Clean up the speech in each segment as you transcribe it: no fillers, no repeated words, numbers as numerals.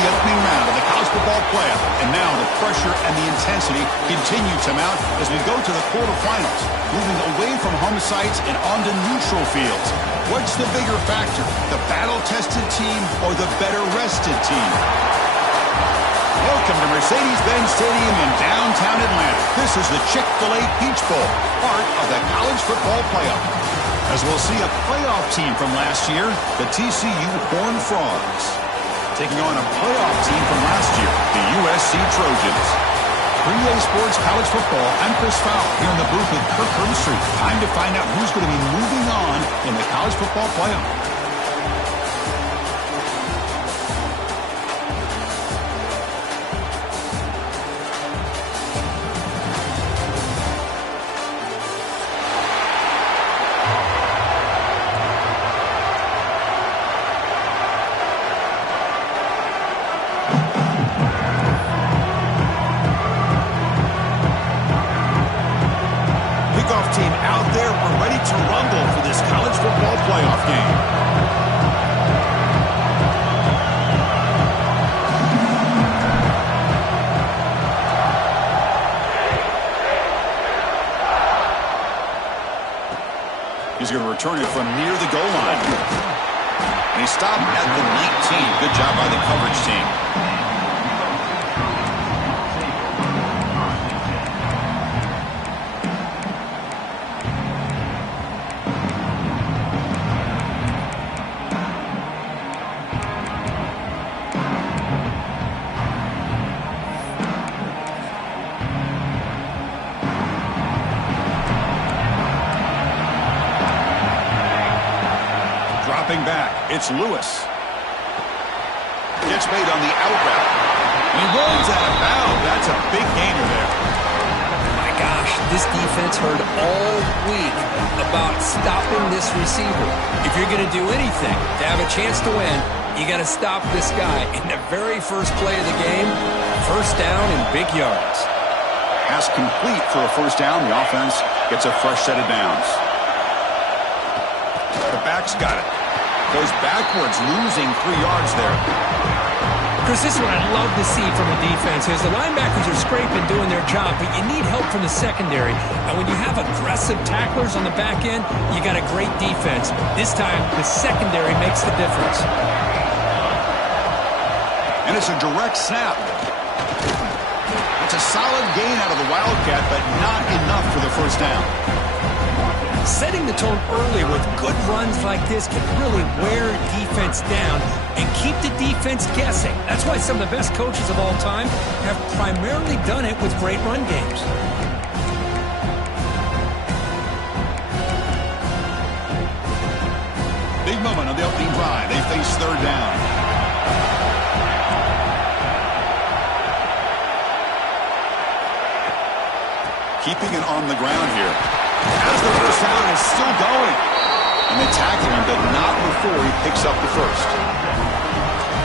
the opening round of the college football playoff. And now the pressure and the intensity continue to mount as we go to the quarterfinals, moving away from home sites and onto neutral fields. What's the bigger factor, the battle-tested team or the better-rested team? Welcome to Mercedes-Benz Stadium in downtown Atlanta. This is the Chick-fil-A Peach Bowl, part of the college football playoff. As we'll see a playoff team from last year, the TCU Horned Frogs, taking on a playoff team from last year, the USC Trojans. 3A Sports College Football, I'm Chris Fowler here in the booth with Kirk Herbstreit. Time to find out who's going to be moving on in the college football playoff. Team out there, we're ready to rumble for this college football playoff game. He's going to return it from near the goal line. And he stopped at the 19. Good job by the coverage team. Back, it's Lewis. Gets made on the out route. He runs out of bounds. That's a big gainer there. My gosh, this defense heard all week about stopping this receiver. If you're going to do anything to have a chance to win, you got to stop this guy. In the very first play of the game, first down and big yards. Pass complete for a first down. The offense gets a fresh set of downs. The back's got it. Goes backwards, losing 3 yards there. Chris, this is what I love to see from a defense is the linebackers are scraping, doing their job, but you need help from the secondary. And when you have aggressive tacklers on the back end, you got a great defense. This time, the secondary makes the difference. And it's a direct snap. It's a solid gain out of the Wildcat, but not enough for the first down. Setting the tone early with good runs like this can really wear defense down and keep the defense guessing. That's why some of the best coaches of all time have primarily done it with great run games. Big moment on the opening drive. They face third down. Keeping it on the ground here. As the first down is still going. And they tackle him, but not before he picks up the first.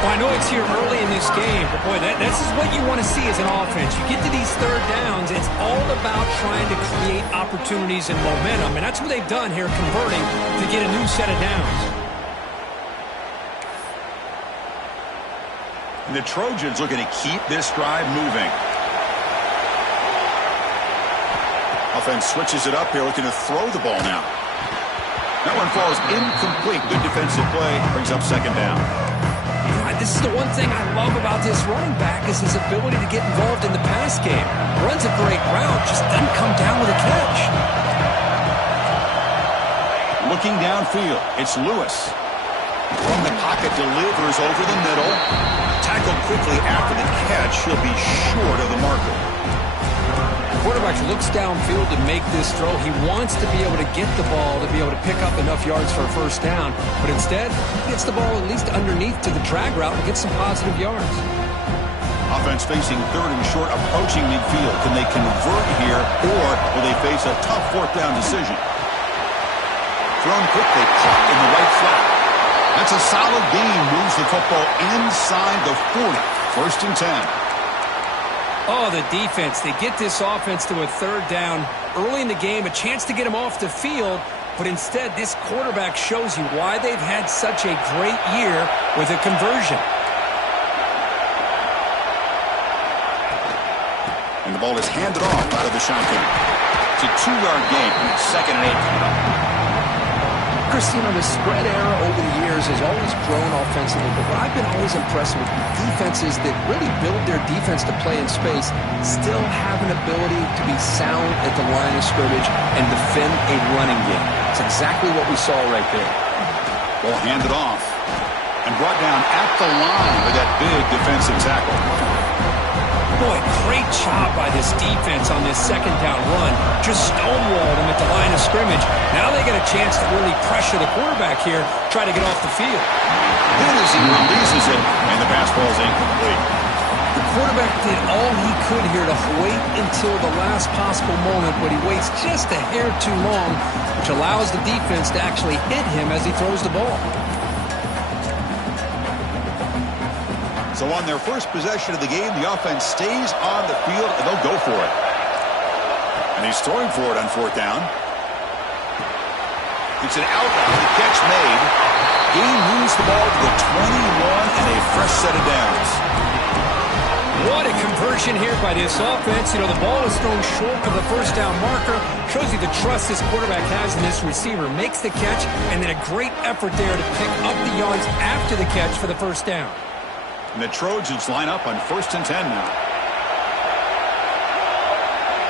Well, I know it's here early in this game, but boy, this is what you want to see as an offense. You get to these third downs, it's all about trying to create opportunities and momentum, and that's what they've done here, converting to get a new set of downs. And the Trojans looking to keep this drive moving. Offense switches it up here, looking to throw the ball now. That one falls incomplete. Good defensive play, brings up second down. This is the one thing I love about this running back is his ability to get involved in the pass game. Runs a great route, just doesn't come down with a catch. Looking downfield, it's Lewis. From the pocket, delivers over the middle. Tackled quickly after the catch. He'll be short of the marker. Quarterback looks downfield to make this throw. He wants to be able to get the ball to be able to pick up enough yards for a first down, but instead he gets the ball at least underneath to the drag route and gets some positive yards. Offense facing third and short, approaching midfield. Can they convert here, or will they face a tough fourth down decision? Thrown quickly, caught in the right flat. That's a solid gain, moves the football inside the 40. First and 10. Oh, the defense. They get this offense to a third down early in the game, a chance to get him off the field, but instead this quarterback shows you why they've had such a great year with a conversion. ball is handed off out of the shotgun. It's a 2-yard gain. 2nd and 8. Chris, the spread era over the years has always grown offensively, but what I've been always impressed with defenses that really build their defense to play in space still have an ability to be sound at the line of scrimmage and defend a running game. It's exactly what we saw right there. Ball handed off and brought down at the line with that big defensive tackle. Boy, great job by this defense on this 2nd down run. Just stonewalled him at the line of scrimmage. Now they get a chance to really pressure the quarterback here, try to get off the field. Hit as he releases it, and the pass ball is incomplete. The quarterback did all he could here to wait until the last possible moment, but he waits just a hair too long, which allows the defense to actually hit him as he throws the ball. So on their first possession of the game, the offense stays on the field, and they'll go for it. And he's throwing for it on 4th down. It's an outbound. The catch made. Gain moves the ball to the 21 and a fresh set of downs. What a conversion here by this offense. The ball is thrown short of the 1st down marker. Shows you the trust this quarterback has in this receiver. Makes the catch, and then a great effort there to pick up the yards after the catch for the 1st down. And the Trojans line up on 1st and 10 now.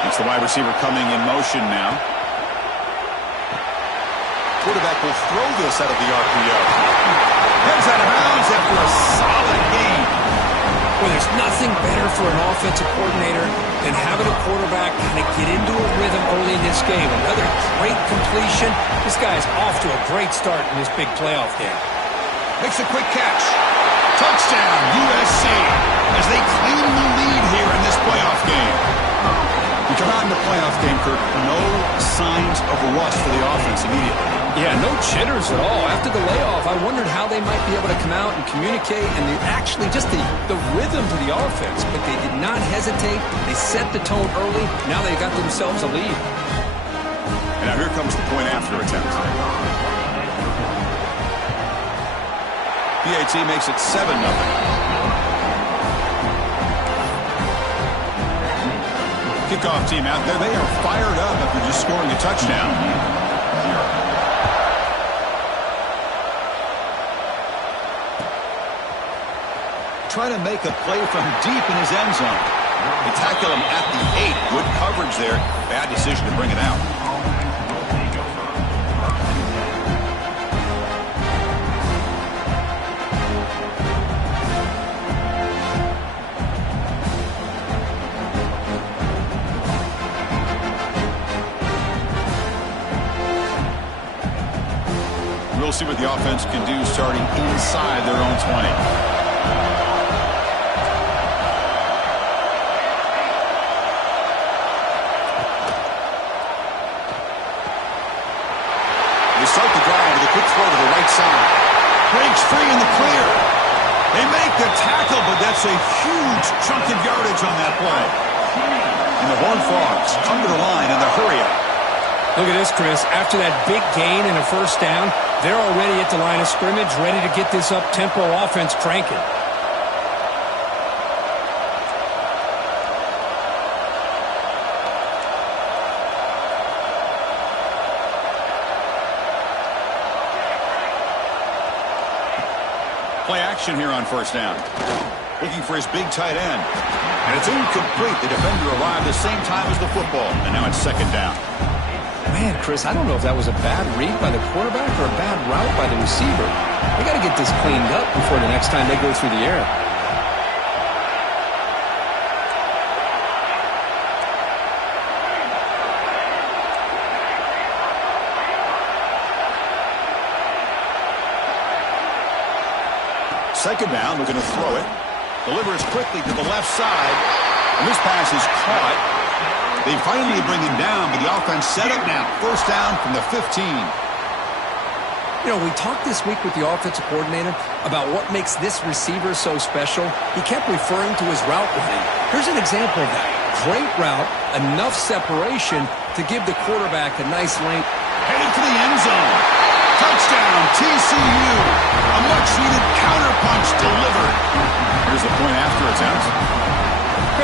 It's the wide receiver coming in motion now. Quarterback will throw this out of the RPO. Heads out of bounds after a solid gain. Well, there's nothing better for an offensive coordinator than having a quarterback kind of get into a rhythm early in this game. Another great completion. This guy's off to a great start in this big playoff game. Makes a quick catch. Touchdown, USC, as they claim the lead here in this playoff game. You come out in the playoff game, Kirk, no signs of rust for the offense immediately. Yeah, no jitters at all. After the layoff, I wondered how they might be able to come out and communicate and actually just the rhythm to the offense. But they did not hesitate. They set the tone early. Now they got themselves a lead. And now here comes the point after attempt. PAT makes it 7-0. Kickoff team out there. They are fired up after just scoring a touchdown. Trying to make a play from deep in his end zone. They tackle him at the 8. Good coverage there. Bad decision to bring it out. We'll see what the offense can do starting inside their own 20. They start the drive with a quick throw to the right side. Breaks free in the clear. They make the tackle, but that's a huge chunk of yardage on that play. And the Horned Frogs come to the line in the hurry-up. Look at this, Chris. After that big gain and a 1st down, they're already at the line of scrimmage, ready to get this up-tempo offense cranking. Play action here on 1st down. Looking for his big tight end. And it's incomplete. The defender arrived the same time as the football. And now it's 2nd down. Man, Chris, I don't know if that was a bad read by the quarterback or a bad route by the receiver. They got to get this cleaned up before the next time they go through the air. Second down, looking to throw it. Delivers quickly to the left side. And this pass is caught. They finally bring him down, but the offense set up now. 1st down from the 15. We talked this week with the offensive coordinator about what makes this receiver so special. He kept referring to his route running. Here's an example of that. Great route, enough separation to give the quarterback a nice length. Heading for the end zone. Touchdown, TCU. A much-needed counterpunch delivered. Here's the point after attempt.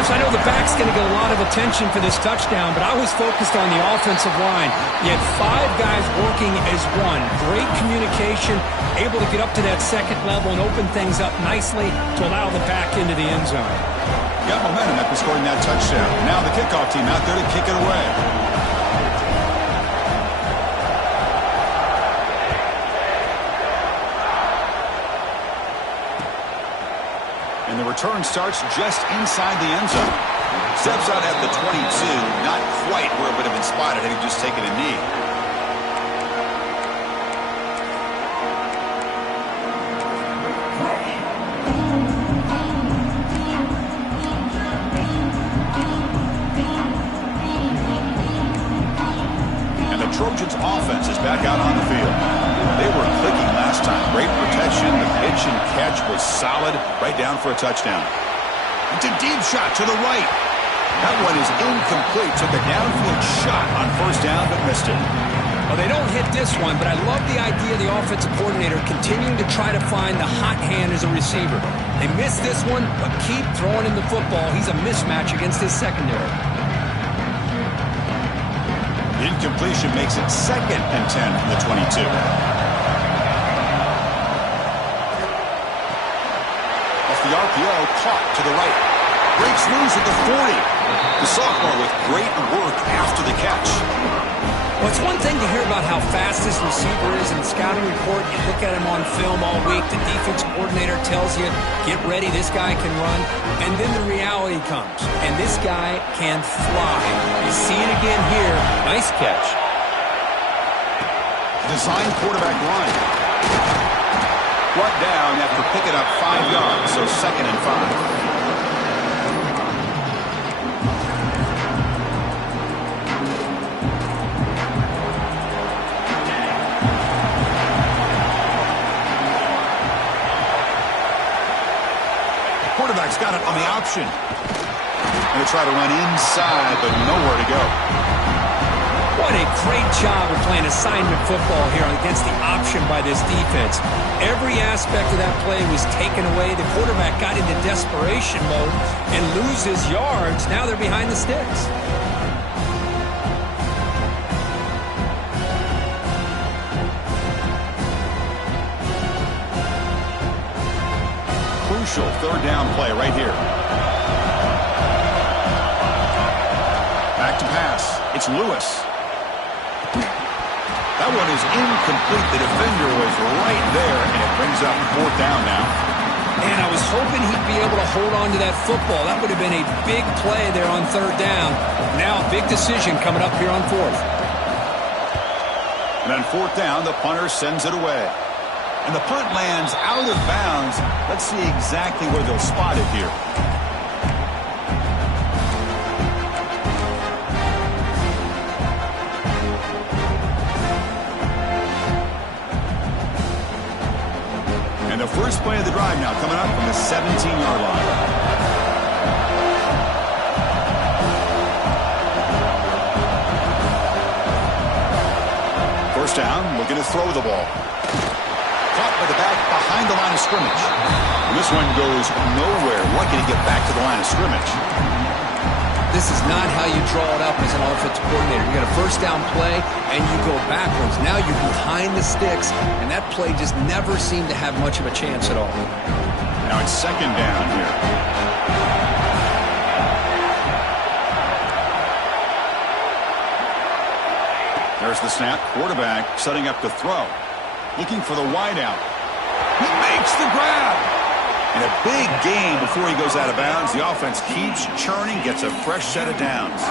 Chris, I know the back's going to get a lot of attention for this touchdown, but I was focused on the offensive line. You had 5 guys working as one. Great communication, able to get up to that second level and open things up nicely to allow the back into the end zone. Got momentum after scoring that touchdown. Now the kickoff team out there to kick it away. And the return starts just inside the end zone. Steps out at the 22, not quite where it would have been spotted had he just taken a knee. And the Trojans' offense is back out on the field. They were clicking last time. Great protection. The pitch and catch was solid. Right down for a touchdown. It's a deep shot to the right. That one is incomplete. Took a downfield shot on first down, but missed it. Well, they don't hit this one, but I love the idea of the offensive coordinator continuing to try to find the hot hand as a receiver. They missed this one, but keep throwing him the football. He's a mismatch against his secondary. Incompletion makes it 2nd and 10 from the 22. The RPO caught to the right. Breaks loose at the 40. The sophomore with great work after the catch. Well, it's one thing to hear about how fast this receiver is in the scouting report. You look at him on film all week. The defense coordinator tells you, get ready, this guy can run. And then the reality comes. And this guy can fly. You see it again here. Nice catch. Design quarterback run. Brought down after picking up 5 yards, so 2nd and 5. Quarterback's got it on the option. Going to try to run inside, but nowhere to go. What a great job of playing assignment football here against the option by this defense. Every aspect of that play was taken away. The quarterback got into desperation mode and loses yards. Now they're behind the sticks. Crucial 3rd down play right here. Back to pass. It's Lewis. That one is incomplete. The defender was right there, and it brings up 4th down now. And I was hoping he'd be able to hold on to that football. That would have been a big play there on 3rd down. Now a big decision coming up here on 4th. And on 4th down, the punter sends it away. And the punt lands out of bounds. Let's see exactly where they'll spot it here. The first play of the drive now coming up from the 17-yard line. First down, looking to throw the ball. Caught by the back behind the line of scrimmage. And this one goes nowhere. Lucky to get back to the line of scrimmage. This is not how you draw it up as an offensive coordinator. You got a first down play, and you go backwards. Now you're behind the sticks, and that play just never seemed to have much of a chance at all. Now it's 2nd down here. There's the snap. Quarterback setting up to throw. Looking for the wideout. He makes the grab. And a big gain before he goes out of bounds. The offense keeps churning, gets a fresh set of downs.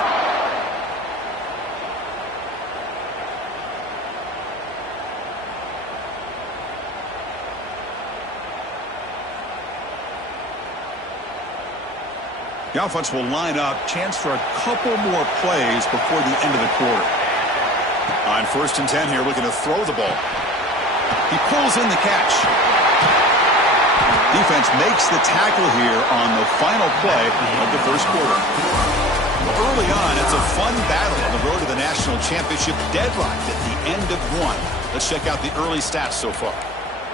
The offense will line up. Chance for a couple more plays before the end of the quarter. On 1st and 10 here, looking to throw the ball. He pulls in the catch. Defense makes the tackle here on the final play of the first quarter. Well, early on, it's a fun battle on the road to the national championship, deadlocked at the end of 1. Let's check out the early stats so far.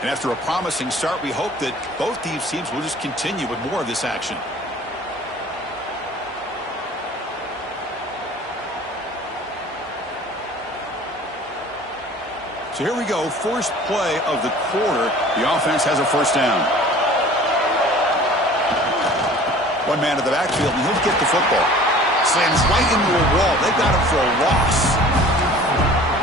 And after a promising start, we hope that both these teams will just continue with more of this action. So here we go, first play of the quarter. The offense has a first down. One man to the backfield, and he'll get the football. Slams right into a wall. They got him for a loss.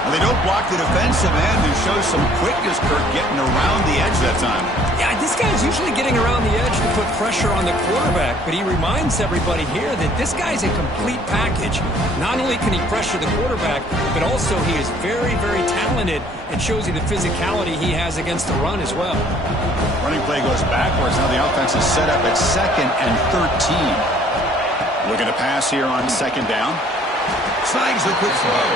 Well, they don't block the defensive end and show some quickness, Kirk, getting around the edge that time. Yeah, this guy's usually getting around the edge to put pressure on the quarterback, but he reminds everybody here that this guy's a complete package. Not only can he pressure the quarterback, but also he is very, very talented and shows you the physicality he has against the run as well. Running play goes backwards. Now the offense is set up at 2nd and 13. Looking to pass here on 2nd down. Snags the quick throw.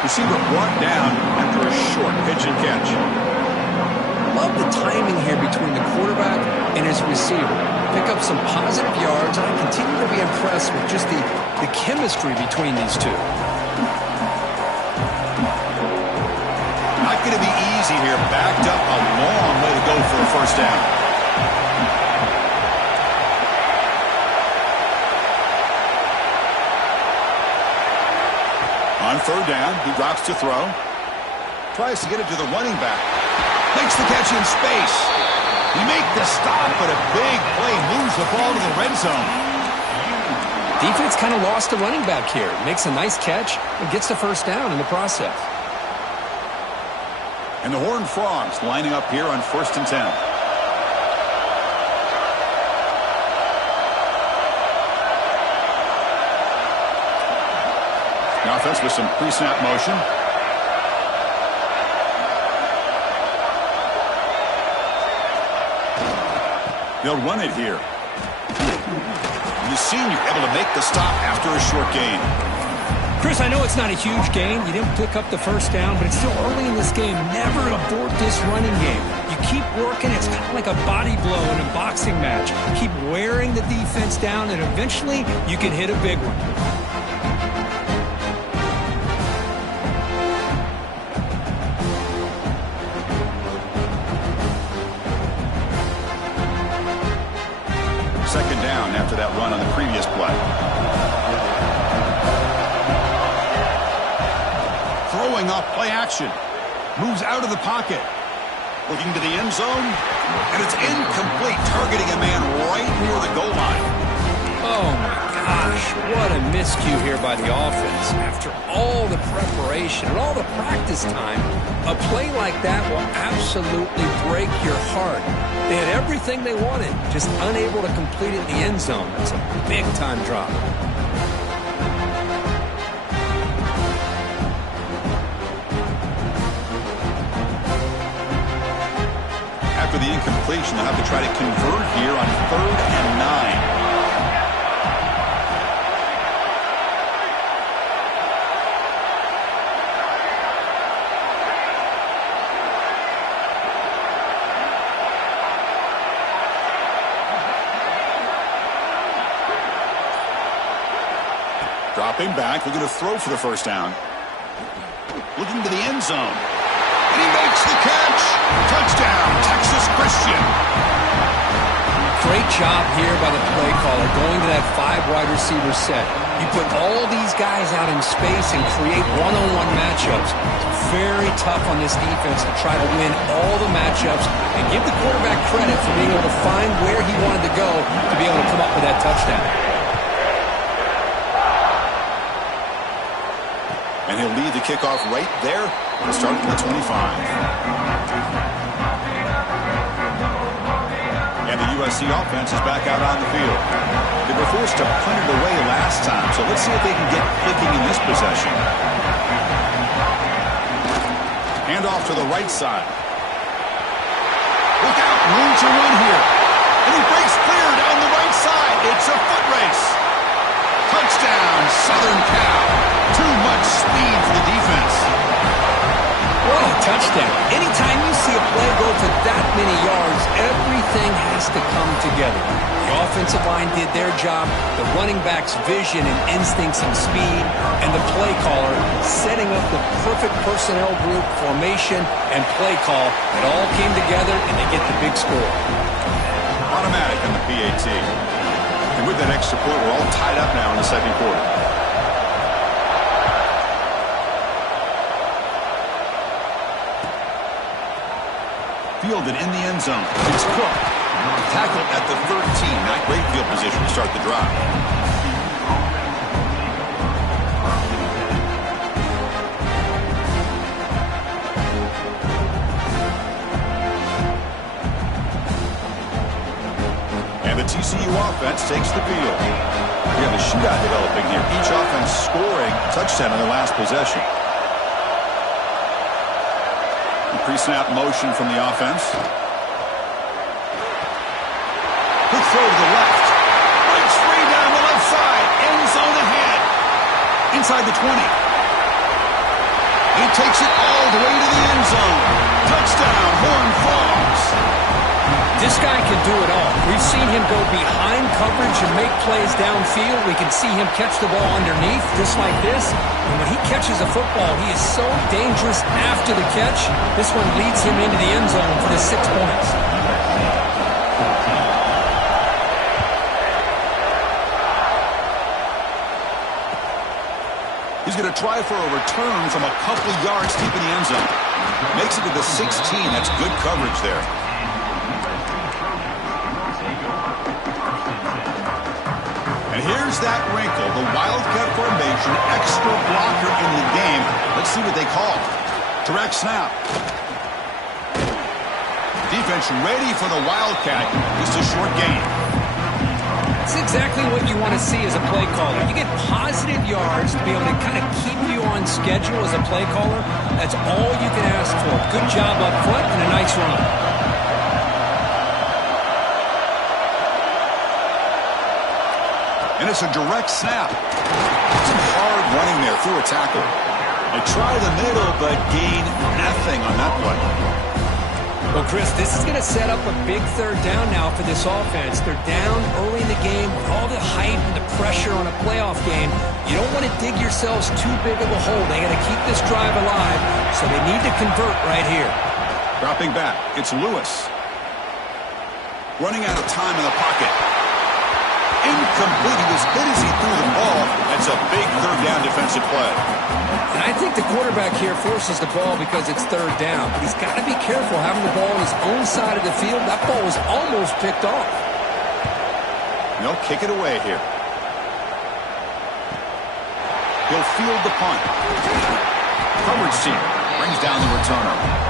Receiver brought down after a short pitch and catch. Love the timing here between the quarterback and his receiver. Pick up some positive yards, and I continue to be impressed with just the chemistry between these two. Not going to be easy here. Backed up a long way to go for a first down. On 3rd down, he drops to throw. Tries to get it to the running back. Makes the catch in space. He makes the stop, but a big play moves the ball to the red zone. Defense kind of lost the running back here. Makes a nice catch and gets the first down in the process. And the Horned Frogs lining up here on 1st and 10. The offense with some pre-snap motion. They'll run it here. The senior able to make the stop after a short gain. Chris, I know it's not a huge gain. You didn't pick up the first down, but it's still early in this game. Never abort this running game. You keep working. It's kind of like a body blow in a boxing match. Keep wearing the defense down, and eventually you can hit a big one. Second down after that run on the previous play. Throwing off play action. Moves out of the pocket. Looking to the end zone. And it's incomplete, targeting a man right near the goal line. Oh, my gosh. What a miscue here by the offense. After all the preparation and all the practice time, a play like that will absolutely break your heart. They had everything they wanted, just unable to complete it in the end zone. That's a big-time drop. After the incompletion, they'll have to try to convert here on 3rd and 9. Dropping back, looking to throw for the first down. Looking to the end zone. And he makes the catch. Touchdown, Texas Christian. Great job here by the play caller going to that 5-wide receiver set. You put all these guys out in space and create one-on-one matchups. It's very tough on this defense to try to win all the matchups and give the quarterback credit for being able to find where he wanted to go to be able to come up with that touchdown. And he'll lead the kickoff right there and start at the 25. And the USC offense is back out on the field. They were forced to punt it away last time, so let's see if they can get clicking in this possession. Hand off to the right side. Look out, room to run here. And he breaks clear down the right side. It's a foot race. Touchdown, Southern Cal. Too much speed for the defense. What a touchdown. Anytime you see a play go for that many yards, everything has to come together. The offensive line did their job, the running back's vision and instincts and speed, and the play caller setting up the perfect personnel group, formation, and play call. It all came together, and they get the big score. Automatic on the PAT. And with that extra point, we're all tied up now in the second quarter. Fielded in the end zone. It's Cook. Tackled at the 13. Not great field position to start the drive. And the TCU offense takes the field. We have a shootout developing here. Each offense scoring a touchdown on their last possession. Pre-snap motion from the offense. Quick throw to the left. Breaks free down the left side. End zone ahead. Inside the 20. He takes it all the way to the end zone. Touchdown, Horned Frogs. This guy can do it all. We've seen him go behind coverage and make plays downfield. We can see him catch the ball underneath, just like this. And when he catches a football, he is so dangerous after the catch. This one leads him into the end zone for the 6 points. He's going to try for a return from a couple yards deep in the end zone. Makes it to the 16. That's good coverage there. And here's that wrinkle, the Wildcat formation, extra blocker in the game. Let's see what they call. Direct snap. Defense ready for the Wildcat. Just a short gain. That's exactly what you want to see as a play caller. You get positive yards to be able to kind of keep you on schedule as a play caller. That's all you can ask for. Good job up front and a nice run. And it's a direct snap. Some hard running there through a tackle. They try the middle, but gain nothing on that one. Well, Chris, this is going to set up a big third down now for this offense. They're down early in the game with all the hype and the pressure on a playoff game. You don't want to dig yourselves too big of a hole. They got to keep this drive alive, so they need to convert right here. Dropping back, it's Lewis. Running out of time in the pocket. Incomplete. He was hit as he threw the ball. That's a big third down defensive play. And I think the quarterback here forces the ball because it's third down. But he's got to be careful having the ball on his own side of the field. That ball was almost picked off. They'll kick it away here. He'll field the punt. Coverage team brings down the returner.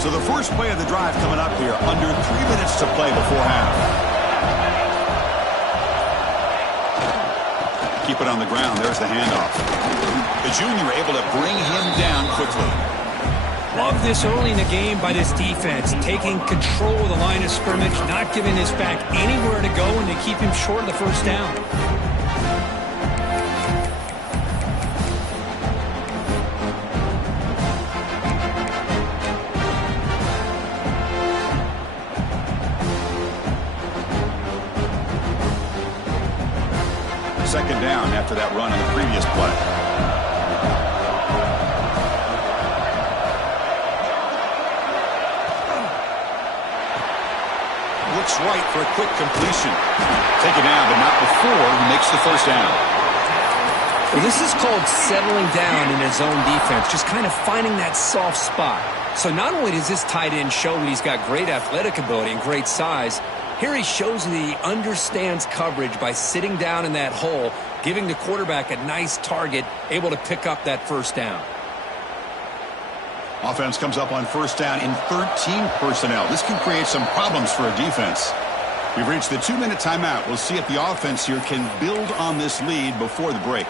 So the first play of the drive coming up here, under 3 minutes to play before half. Keep it on the ground. There's the handoff. The junior able to bring him down quickly. Love this early in the game by this defense, taking control of the line of scrimmage, not giving this back anywhere to go, and they keep him short of the first down. Second down after that run on the previous play. Looks right for a quick completion. Take it down, but not before he makes the first down. Well, this is called settling down in his own defense, just kind of finding that soft spot. So not only does this tight end show that he's got great athletic ability and great size, here he shows that he understands coverage by sitting down in that hole, giving the quarterback a nice target, able to pick up that first down. Offense comes up on first down in 13 personnel. This can create some problems for a defense. We've reached the 2-minute timeout. We'll see if the offense here can build on this lead before the break.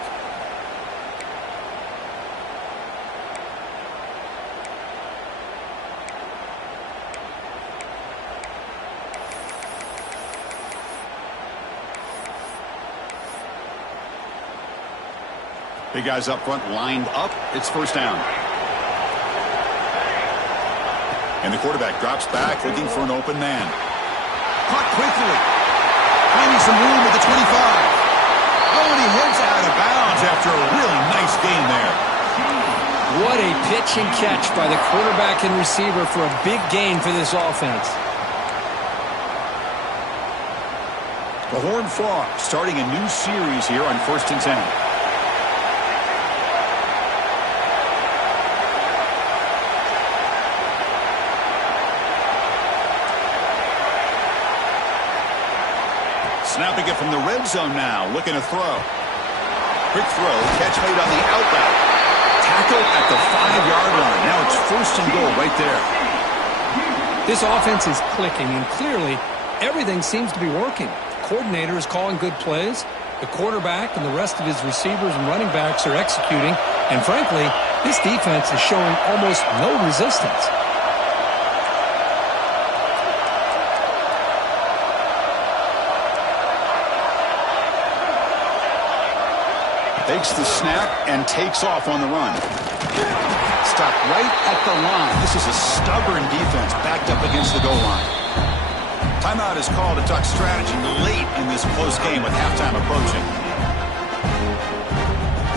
Big guys up front lined up. It's first down. And the quarterback drops back looking for an open man. Caught quickly. Finding some room at the 25. Oh, and he heads out of bounds after a really nice gain there. What a pitch and catch by the quarterback and receiver for a big gain for this offense. The Horned Frogs starting a new series here on 1st and 10. Snapping it from the red zone now, looking to throw. Quick throw, catch made on the out route. Tackle at the 5-yard line. Now it's 1st and goal right there. This offense is clicking, and clearly everything seems to be working. The coordinator is calling good plays. The quarterback and the rest of his receivers and running backs are executing. And frankly, this defense is showing almost no resistance. Takes the snap and takes off on the run. Stopped right at the line. This is a stubborn defense backed up against the goal line. Timeout is called to talk strategy late in this close game with halftime approaching.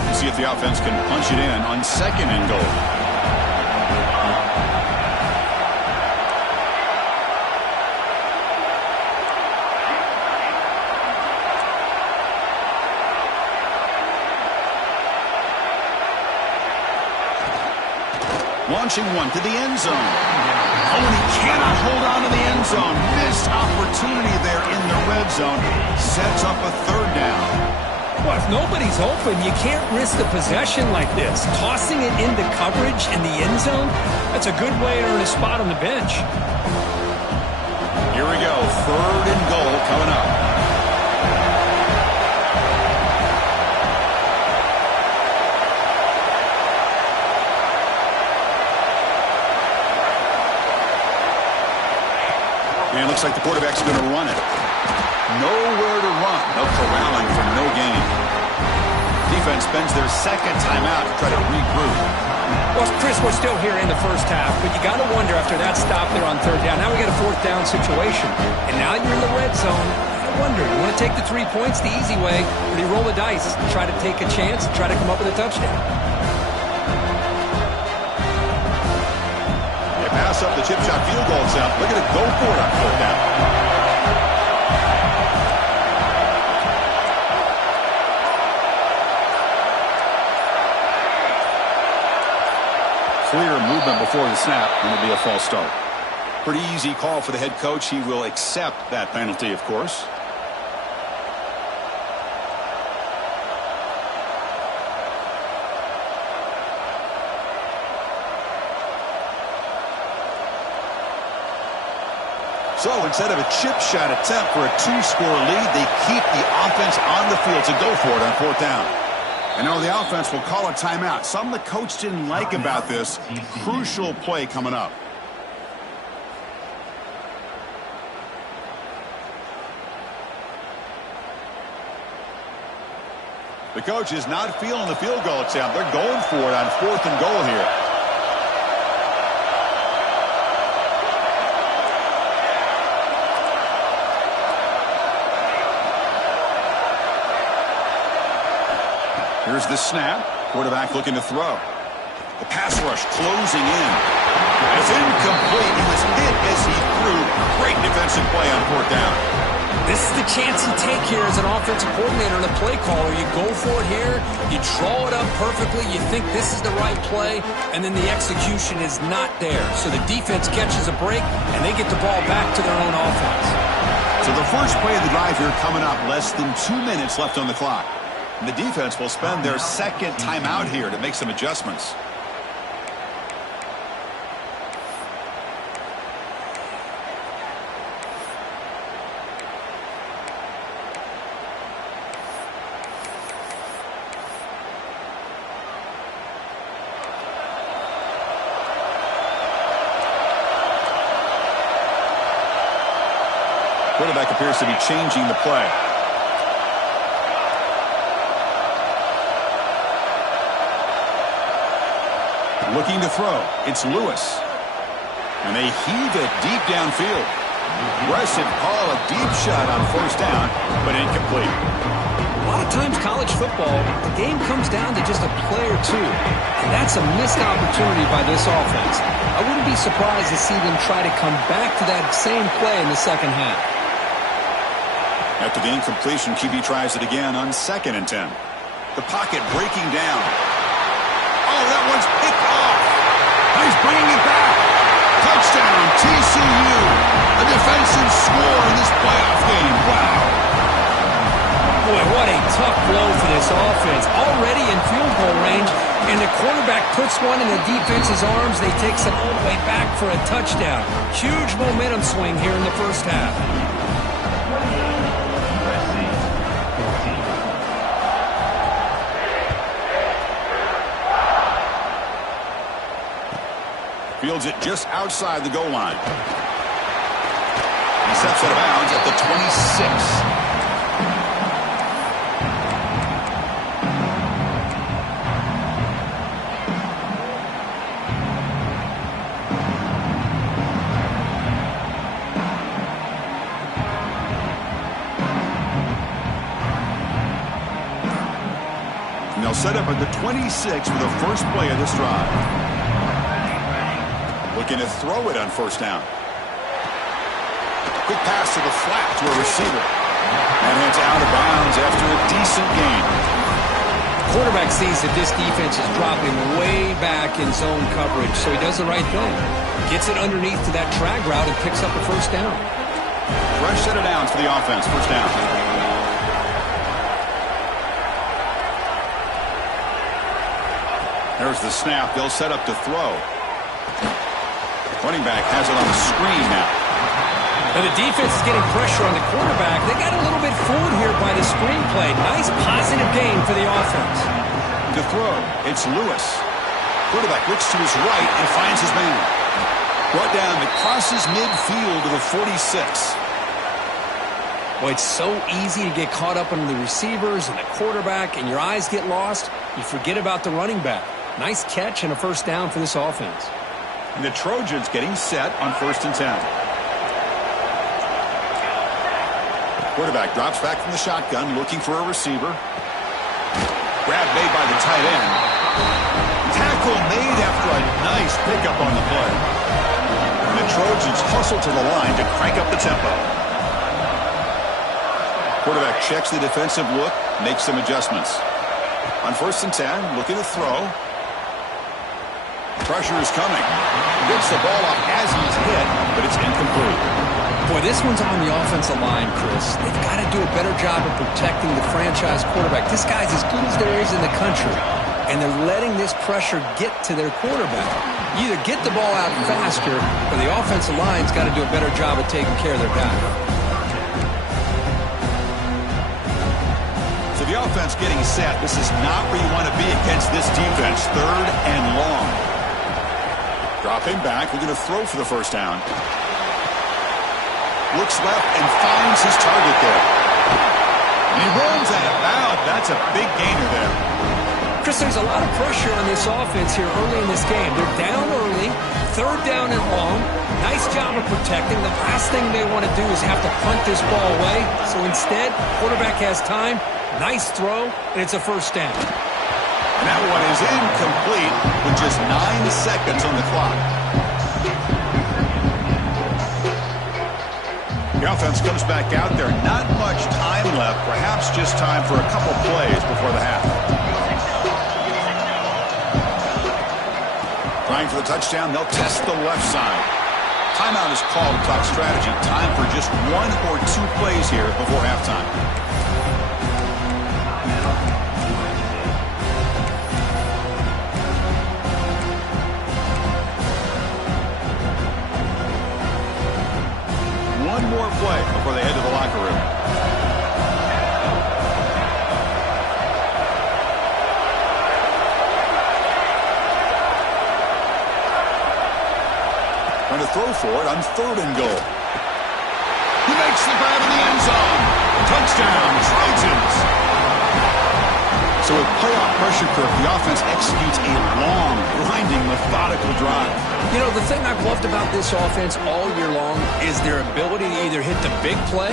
We'll see if the offense can punch it in on 2nd and goal. Launching one to the end zone. Oh, and he cannot hold on to the end zone. Missed opportunity there in the red zone. Sets up a 3rd down. Well, if nobody's open, you can't risk the possession like this. Tossing it into coverage in the end zone, that's a good way to earn a spot on the bench. Here we go. 3rd and goal coming up. And it looks like the quarterback's going to run it. Nowhere to run. No corralling for no gain. Defense spends their 2nd timeout to try to regroup. Well, Chris, we're still here in the first half, but you got to wonder after that stop there on 3rd down. Now we got a 4th down situation. And now you're in the red zone. I wonder, you want to take the 3 points the easy way, or do you roll the dice, try to take a chance, and try to come up with a touchdown? Pass up the chip shot field goal attempt. Look at it go for it on 4th down. Clear movement before the snap, and it'll be a false start. Pretty easy call for the head coach. He will accept that penalty, of course. So instead of a chip shot attempt for a 2-score lead, they keep the offense on the field to go for it on 4th down. And now the offense will call a timeout. Something the coach didn't like about this. Crucial play coming up. The coach is not feeling the field goal attempt. They're going for it on 4th and goal here. Here's the snap. Quarterback looking to throw. The pass rush closing in. It's incomplete. He was hit as he threw. Great defensive play on 4th down. This is the chance you take here as an offensive coordinator and a play caller. You go for it here. You draw it up perfectly. You think this is the right play, and then the execution is not there. So the defense catches a break, and they get the ball back to their own offense. So the first play of the drive here coming up. Less than 2 minutes left on the clock. And the defense will spend their 2nd timeout here to make some adjustments. Quarterback appears to be changing the play. Looking to throw. It's Lewis. And they heave it deep downfield. Aggressive call, a deep shot on 1st down, but incomplete. A lot of times college football, the game comes down to just a play or two. And that's a missed opportunity by this offense. I wouldn't be surprised to see them try to come back to that same play in the second half. After the incompletion, QB tries it again on 2nd and 10. The pocket breaking down. Oh, that one's picked off. He's bringing it back. Touchdown, TCU. A defensive score in this playoff game. Wow. Boy, what a tough blow for this offense. Already in field goal range, and the quarterback puts one in the defense's arms. They take some all the way back for a touchdown. Huge momentum swing here in the first half. Fields it just outside the goal line. He steps out of bounds at the 26. And they'll set up at the 26 for the first play of this drive. Looking to throw it on first down. Quick pass to the flat to a receiver. And it's out of bounds after a decent gain. Quarterback sees that this defense is dropping way back in zone coverage, so he does the right thing. Gets it underneath to that drag route and picks up a first down. Fresh set of downs for the offense. First down. There's the snap. They'll set up to throw. Running back has it on the screen now. And the defense is getting pressure on the quarterback. They got a little bit fooled here by the screen play. Nice positive gain for the offense. To throw, it's Lewis. Quarterback looks to his right and finds his man. Brought down, it crosses midfield to the 46. Boy, it's so easy to get caught up on the receivers and the quarterback, and your eyes get lost. You forget about the running back. Nice catch and a first down for this offense. And the Trojans getting set on 1st and 10. Quarterback drops back from the shotgun, looking for a receiver. Grab made by the tight end. Tackle made after a nice pickup on the play. And the Trojans hustle to the line to crank up the tempo. Quarterback checks the defensive look, makes some adjustments. On 1st and 10, looking to throw. Pressure is coming. Gets the ball up as he's hit, but it's incomplete. Boy, this one's on the offensive line, Chris. They've got to do a better job of protecting the franchise quarterback. This guy's as good as there is in the country, and they're letting this pressure get to their quarterback. You either get the ball out faster, or the offensive line's got to do a better job of taking care of their guy. So the offense getting set. This is not where you want to be against this defense. 3rd and long. Dropping back, we're going to throw for the first down. Looks left and finds his target there. And he runs out of bounds. That's a big gainer there. Chris, there's a lot of pressure on this offense here early in this game. They're down early, 3rd down and long. Nice job of protecting. The last thing they want to do is have to punt this ball away. So instead, quarterback has time. Nice throw, and it's a first down. And that one is incomplete with just 9 seconds on the clock. The offense comes back out there. Not much time left. Perhaps just time for a couple plays before the half. Trying for the touchdown. They'll test the left side. Timeout is called to talk strategy. Time for just 1 or 2 plays here before halftime. One more play before they head to the locker room. Trying to throw for it on 3rd and goal. He makes the grab in the end zone. Touchdown, Trojans. So with playoff pressure curve, the offense executes a long, grinding, methodical drive. You know, the thing I've loved about this offense all year long is their ability to either hit the big play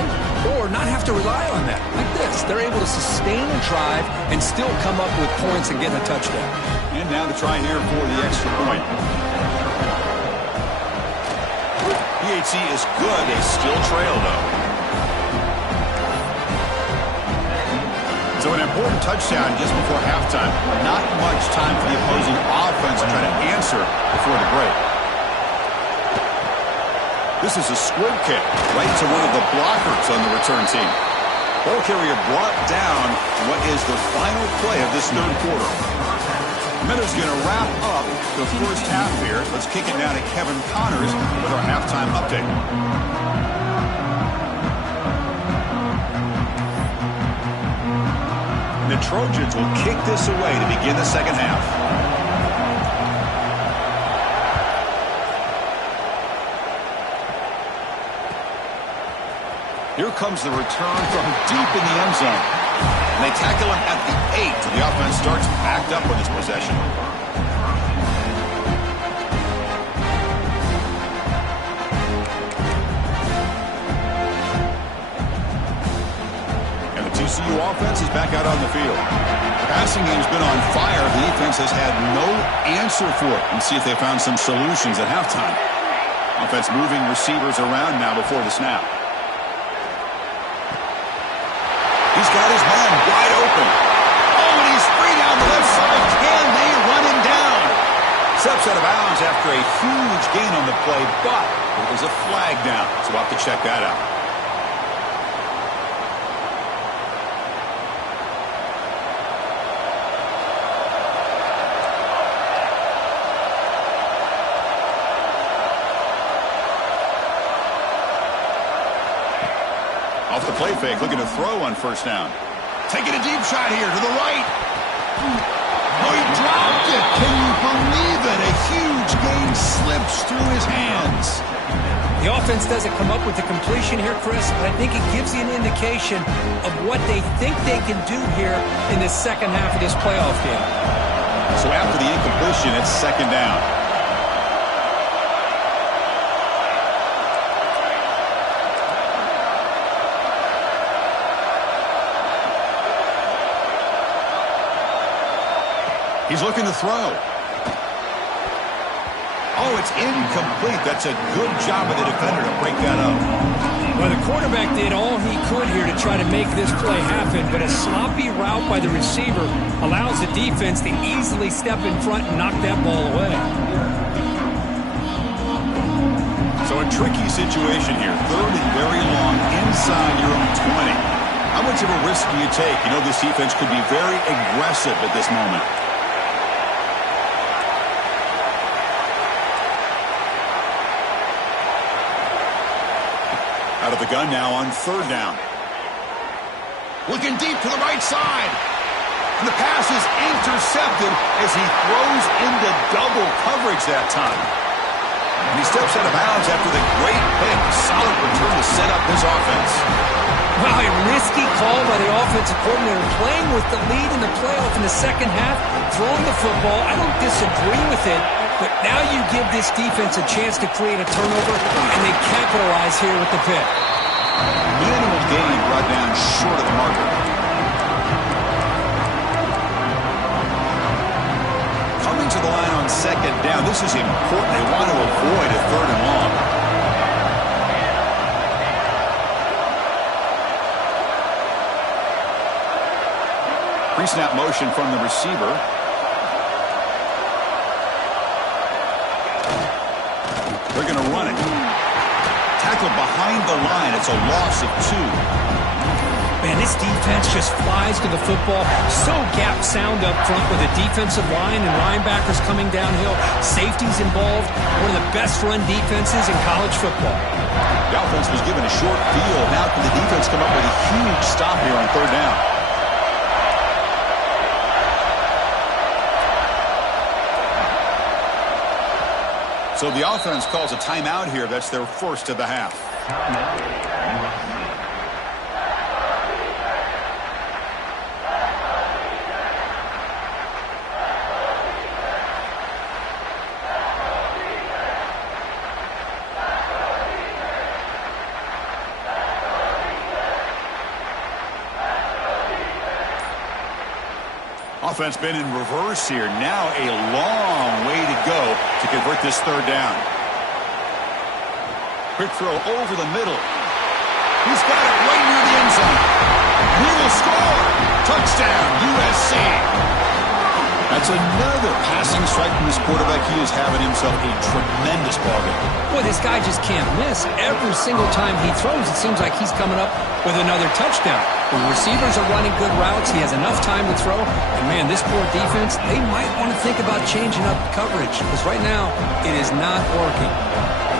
or not have to rely on that. Like this, they're able to sustain a drive and still come up with points and get a touchdown. And now to try here for the extra point. PHC is good. They still trail, though. So an important touchdown just before halftime. Not much time for the opposing offense to try to answer before the break. This is a squib kick right to one of the blockers on the return team. Ball carrier brought down what is the final play of this third quarter. Meadows going to wrap up the first half here. Let's kick it down to Kevin Connors with our halftime update. The Trojans will kick this away to begin the second half. Here comes the return from deep in the end zone. And they tackle him at the 8. So the offense starts backed up on this possession. TCU offense is back out on the field. Passing game's been on fire. The defense has had no answer for it. And see if they found some solutions at halftime. Offense moving receivers around now before the snap. He's got his man wide open. Oh, and he's free down the left side. Can they run him down? Steps out of bounds after a huge gain on the play, but it was a flag down. So we'll have to check that out. Off the play fake, looking to throw on first down. Taking a deep shot here to the right. Oh, he dropped it. Can you believe it? A huge gain slips through his hands. The offense doesn't come up with the completion here, Chris, but I think it gives you an indication of what they think they can do here in the second half of this playoff game. So after the incompletion, it's second down. He's looking to throw. Oh, it's incomplete. That's a good job of the defender to break that up. Well, the quarterback did all he could here to try to make this play happen, but a sloppy route by the receiver allows the defense to easily step in front and knock that ball away. So a tricky situation here. Third and very long inside your own 20. How much of a risk do you take? You know this defense could be very aggressive at this moment. Out of the gun now on third down. Looking deep to the right side. And the pass is intercepted as he throws into double coverage that time. And he steps out of bounds after the great pick. Solid return to set up his offense. Wow, a risky call by the offensive coordinator, playing with the lead in the playoff in the second half, throwing the football. I don't disagree with it, but now you give this defense a chance to create a turnover, and they capitalize here with the pick. Minimal gain brought down short of the marker. Coming to the line on second down. This is important. They want to avoid a third and long. Pre-snap motion from the receiver. They're going to run it. Tackled behind the line. It's a loss of 2. Man, this defense just flies to the football. So gap sound up front with a defensive line and linebackers coming downhill. Safeties involved. One of the best run defenses in college football. The offense was given a short field. Now can the defense come up with a huge stop here on third down? So the offense calls a timeout here. That's their first of the half. offense been in reverse here. Now a long way to go to convert this third down. Quick throw over the middle. He's got it right near the end zone. He will score. Touchdown, USC. That's another passing strike from this quarterback. He is having himself a tremendous ballgame. Boy, this guy just can't miss. Every single time he throws, it seems like he's coming up with another touchdown. When receivers are running good routes, he has enough time to throw. And, man, this poor defense, they might want to think about changing up coverage because right now it is not working.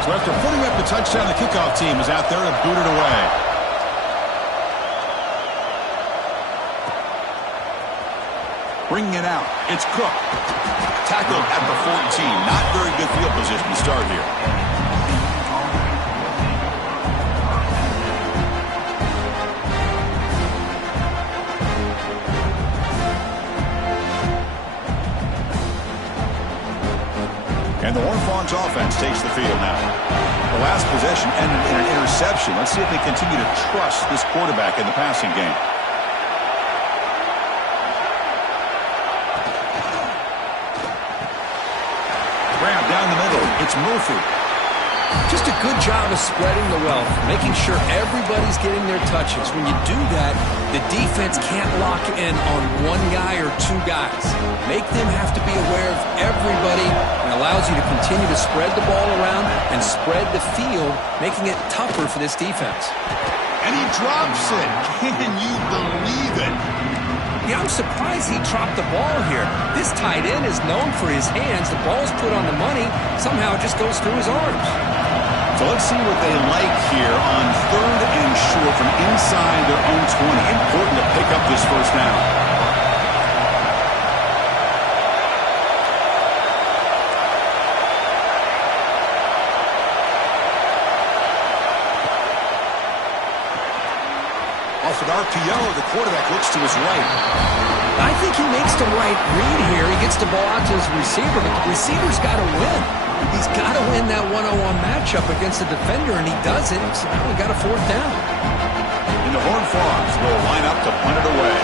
So after putting up the touchdown, the kickoff team is out there to boot it away. Bringing it out. It's Cook. Tackled at the 14. Not very good field position to start here. And the Horned Frogs offense takes the field now. The last possession ended in an interception. Let's see if they continue to trust this quarterback in the passing game. Grab down the middle. It's Murphy. Just a good job of spreading the wealth, making sure everybody's getting their touches. When you do that, the defense can't lock in on one guy or two guys. Make them have to be aware of everybody, and allows you to continue to spread the ball around and spread the field, making it tougher for this defense. And he drops it. Can you believe it? Yeah, I'm surprised he dropped the ball here. This tight end is known for his hands. The ball's put on the money. Somehow it just goes through his arms. So let's see what they like here on 3rd and short from inside their own 20. Important to pick up this first down. Off an RPO, the quarterback looks to his right. I think he makes the right read here. He gets the ball out to his receiver, but the receiver's got to win. He's got to win that one-on-one matchup against the defender, and he does it. So now we got a 4th down. And the Horned Frogs will line up to punt it away.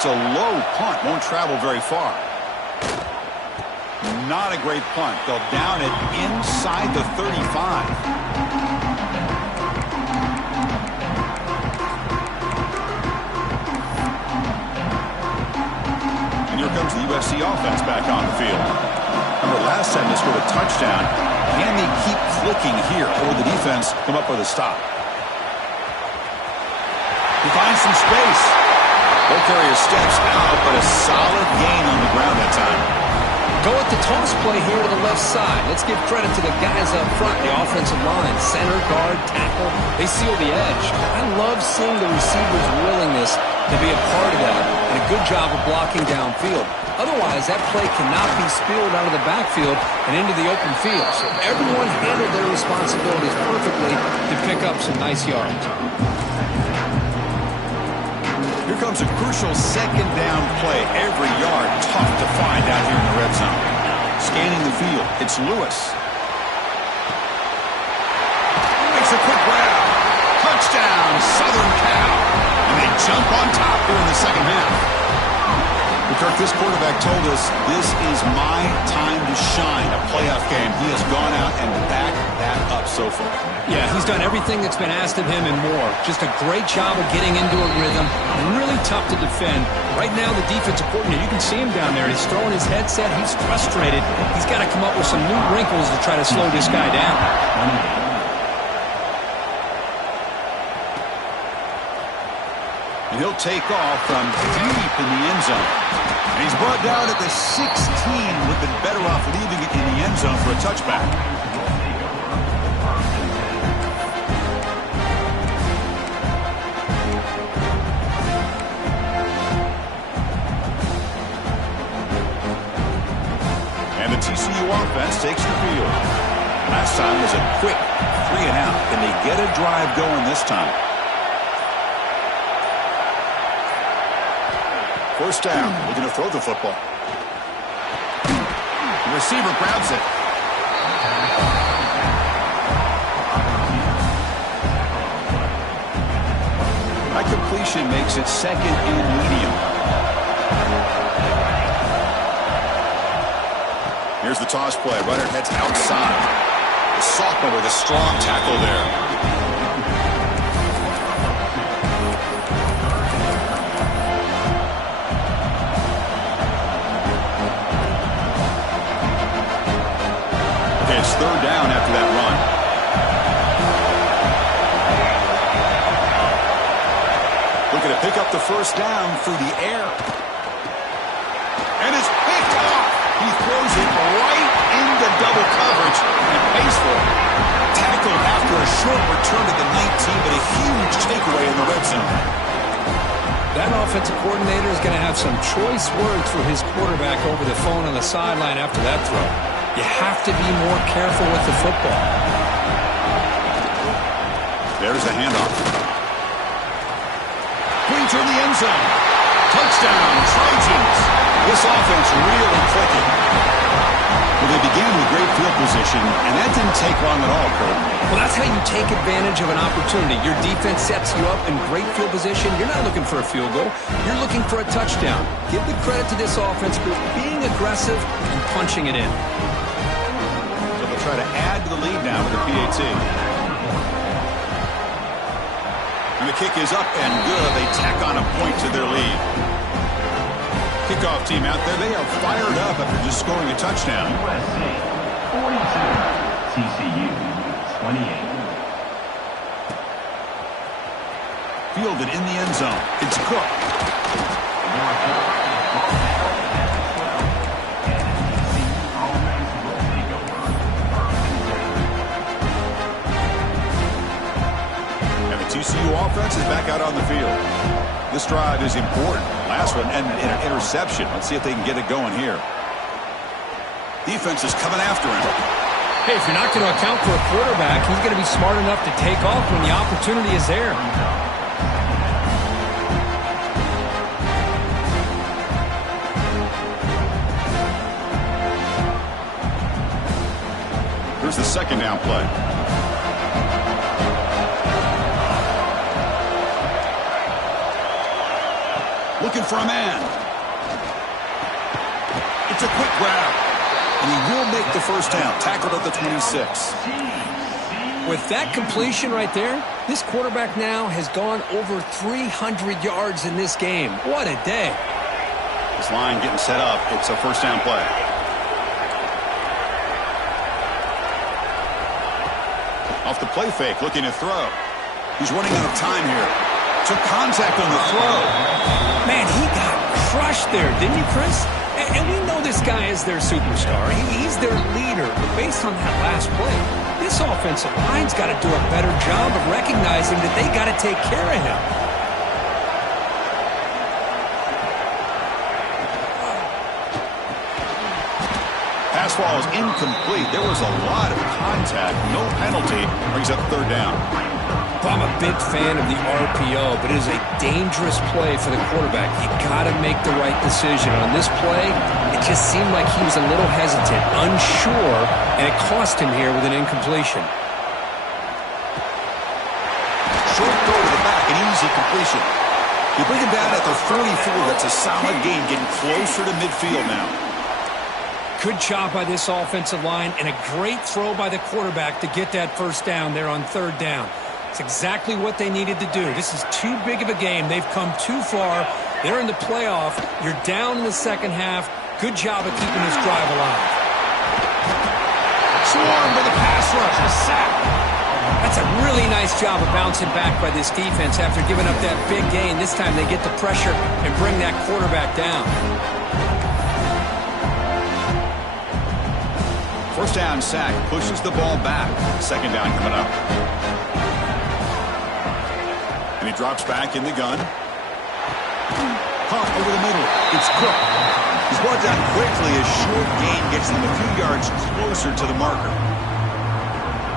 It's a low punt, won't travel very far. Not a great punt. They'll down it inside the 35. And here comes the USC offense back on the field. Remember, last time they scored a touchdown. Can they keep clicking here, or the defense come up with a stop? He finds some space. Ball carrier steps out, but a solid gain on the ground that time. Go with the toss play here to the left side. Let's give credit to the guys up front, the offensive line. Center, guard, tackle, they seal the edge. I love seeing the receiver's willingness to be a part of that, and a good job of blocking downfield. Otherwise, that play cannot be spilled out of the backfield and into the open field. So everyone handled their responsibilities perfectly to pick up some nice yards. Here comes a crucial 2nd down play. Every yard tough to find out here in the red zone. Scanning the field, it's Lewis. Makes a quick grab. Touchdown, Southern Cal. And they jump on top here in the second half. Kirk, this quarterback told us this is my time to shine, a playoff game. He has gone out and backed that up so far. Yeah, he's done everything that's been asked of him and more. Just a great job of getting into a rhythm and really tough to defend. Right now, the defensive coordinator, you can see him down there. He's throwing his headset. He's frustrated. He's got to come up with some new wrinkles to try to slow this guy down. And he'll take off from deep in the end zone. And he's brought down at the 16. Would have been better off leaving it in the end zone for a touchback. And the TCU offense takes the field. Last time was a quick 3-and-out. Can they get a drive going this time? First down, we're going to throw the football. The receiver grabs it. completion makes it 2nd and medium. Here's the toss play. Runner heads outside. The sophomore with a strong tackle there. Okay, it's 3rd down after that run. Looking to pick up the 1st down through the air. And it's picked off. He throws it right into double coverage and pays for it. Tackled after a short return to the 19, but a huge takeaway in the red zone. That offensive coordinator is going to have some choice words for his quarterback over the phone on the sideline after that throw. You have to be more careful with the football. There's the handoff. Brings her in the end zone. Touchdown, Trojans. This offense really clicking. Well, they began with great field position, and that didn't take long at all, Kurt. Well, that's how you take advantage of an opportunity. Your defense sets you up in great field position. You're not looking for a field goal. You're looking for a touchdown. Give the credit to this offense for being aggressive and punching it in. So they'll try to add to the lead now with the PAT. And the kick is up and good. They tack on a point to their lead. Kickoff team out there. They are fired up after just scoring a touchdown. USC 42, TCU 28. Fielded in the end zone. It's Cook. And the TCU offense is back out on the field. This drive is important. Last one, and an interception. Let's see if they can get it going here. Defense is coming after him. Hey, if you're not going to account for a quarterback, he's going to be smart enough to take off when the opportunity is there. Here's the 2nd down play. Looking for a man. It's a quick grab. And he will make the 1st down. Tackled at the 26. With that completion right there, this quarterback now has gone over 300 yards in this game. What a day. This line getting set up. It's a 1st down play. Off the play fake, looking to throw. He's running out of time here. Took contact on the throw. Man, he got crushed there, didn't you, Chris? And we know this guy is their superstar. He's their leader. But based on that last play, this offensive line's got to do a better job of recognizing that they got to take care of him. Pass ball is incomplete. There was a lot of contact. No penalty. Brings up 3rd down. I'm a big fan of the RPO, but it is a dangerous play for the quarterback. You got to make the right decision. On this play, it just seemed like he was a little hesitant, unsure, and it cost him here with an incompletion. Short throw to the back, an easy completion. You bring him down at the 44. That's a solid gain, getting closer to midfield now. Good job by this offensive line, and a great throw by the quarterback to get that 1st down there on 3rd down. It's exactly what they needed to do. This is too big of a game. They've come too far. They're in the playoff. You're down in the 2nd half. Good job of keeping this drive alive. Swarm with a pass rush. A sack. That's a really nice job of bouncing back by this defense after giving up that big gain. This time they get the pressure and bring that quarterback down. 1st down sack. Pushes the ball back. 2nd down coming up. And he drops back in the gun. Caught over the middle. It's Cook. He's brought down quickly. A short gain gets them a few yards closer to the marker.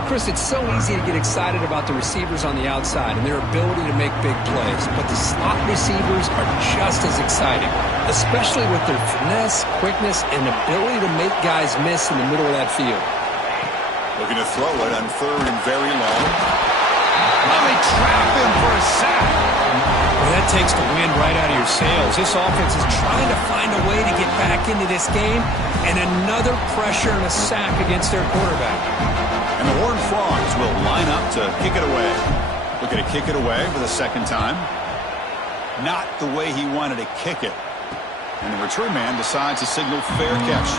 Chris, it's so easy to get excited about the receivers on the outside and their ability to make big plays, but the slot receivers are just as exciting, especially with their finesse, quickness, and ability to make guys miss in the middle of that field. Looking to throw it on 3rd and very long. Well, they trap him for a sack. That takes the wind right out of your sails. This offense is trying to find a way to get back into this game, and another pressure and a sack against their quarterback. And the Horned Frogs will line up to kick it away. Looking to kick it away for the second time. Not the way he wanted to kick it. And the return man decides to signal fair catch.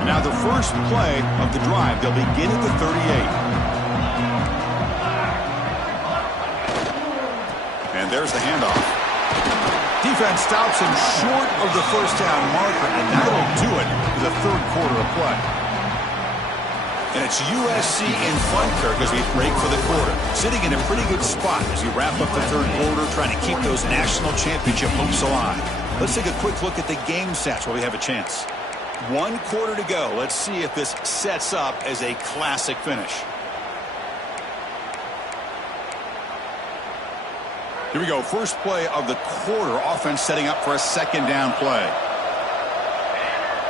And now the first play of the drive. They'll begin at the 38. And there's the handoff. Defense stops him short of the first down marker, and that'll do it for the third quarter of play. And it's USC in front, Kirk, as we break for the quarter. Sitting in a pretty good spot as we wrap up the third quarter, trying to keep those national championship hopes alive. Let's take a quick look at the game stats while we have a chance. 1 quarter to go. Let's see if this sets up as a classic finish. Here we go. First play of the quarter. Offense setting up for a second down play.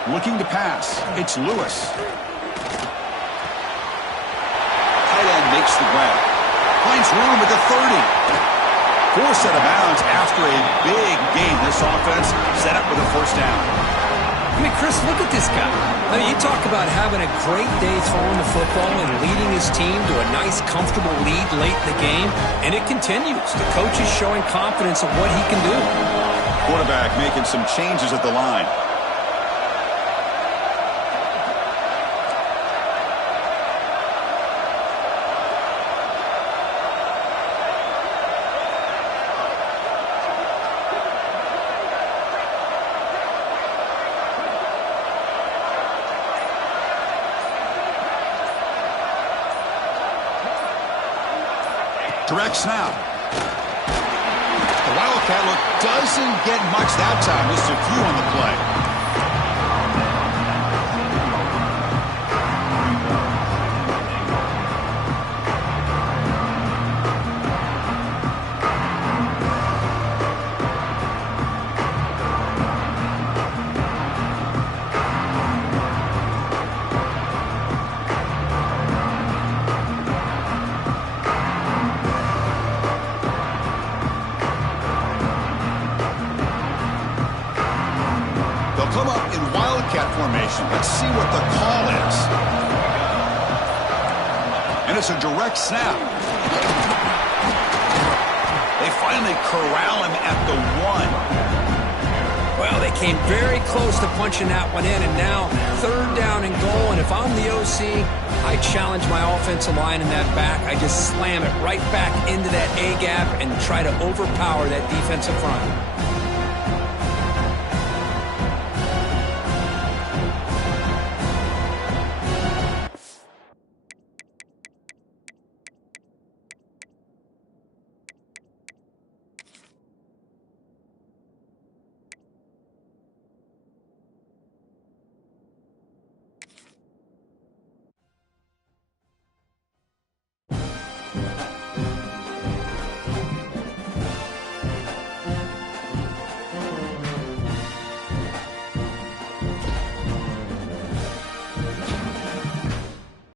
Looking to pass. It's Lewis. Tight end makes the grab. Finds room at the 30. Forced out of bounds after a big gain. This offense set up with a first down. I mean, Chris, look at this guy. I mean, you talk about having a great day throwing the football and leading his team to a nice, comfortable lead late in the game, and it continues. The coach is showing confidence of what he can do. Quarterback making some changes at the line. Direct snap. The Wildcat look doesn't get much that time. Just a few on the play. Come up in Wildcat formation. Let's see what the call is. And it's a direct snap. They finally corral him at the 1. Well, they came very close to punching that one in, and now third down and goal. And if I'm the OC, I challenge my offensive line in that back. I just slam it right back into that A-gap and try to overpower that defensive front.